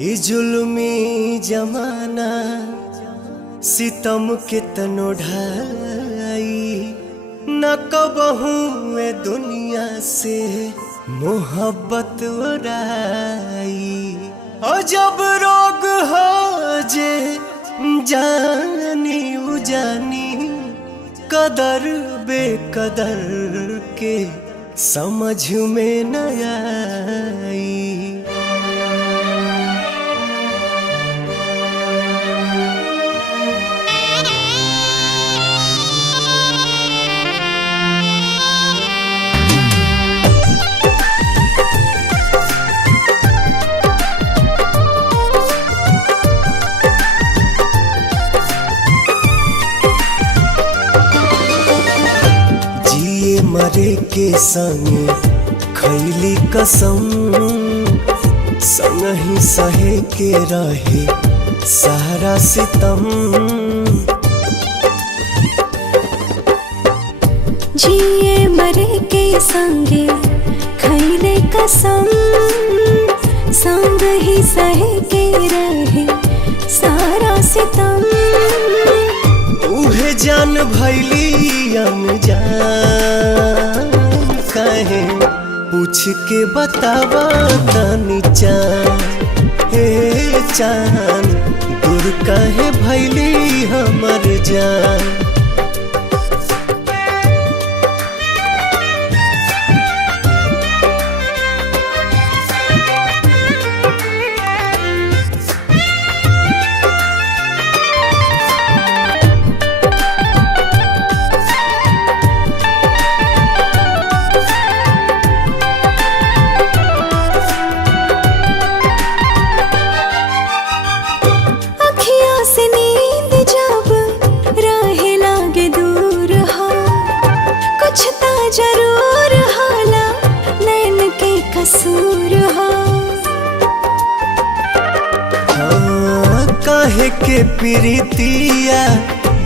ई जुल्मी जमाना सितम के तनो ढाई न कबहू ए दुनिया से मोहब्बत उड़ाई। और जब रोग हो जे जानी उजानी कदर बेकदर के समझ में न आई। मरे के संग खैली कसम संग ही सहे के रहे सारा सितम। जिए मरे के संगे खैले कसम संग ही सहे के रहे सारा सितम। उहे जान भैली अनजान कहे पूछ के बतावा तनी चान। हे चान दूर कहे भैली हमर जान। जरूर हाला नैन के कसूर हो। हाँ, काहे के प्रीतिया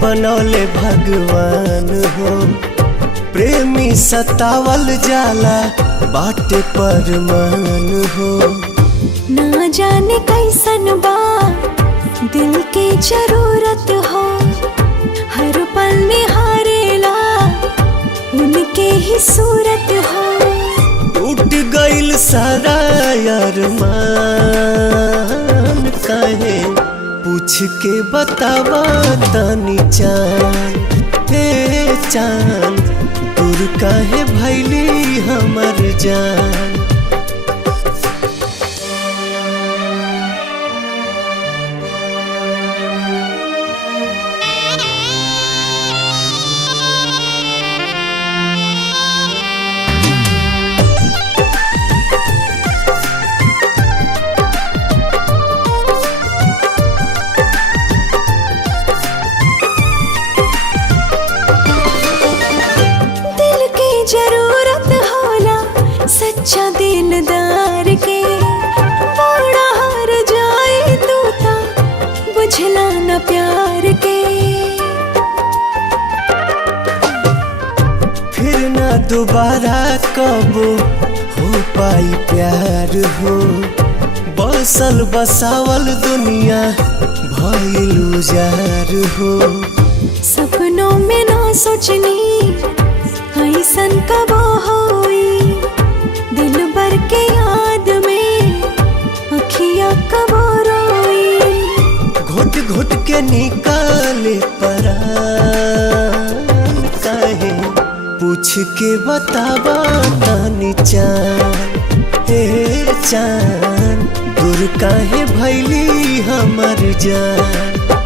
बनौले भगवान हो। प्रेमी सतावल जाला बाटे परमान हो। ना जाने कैसन बा दिल के जरूरत हो। हर पल निहारेला उनके ही सूरत हो। टूट गइल सारा अरमान काहे पूछ के बतावा तनी चान। हे चान दूर काहे भैली हमर जान। जरूरत होला सच्चा दिलदार के। बड़ा हार जाए तू ता बुझला न प्यार के। फिर ना दोबारा कबो हो पाई प्यार हो। बसल बसावल दुनिया भइल उजार हो। सपनों में ना सोचनी ऐसन कब होई। दिल भर के याद में अखियाँ कब रोई। घुट घुट के निकाले परान काहे पूछ के बतावा तनी चान। हे चान दूर काहे भैली हमर जान।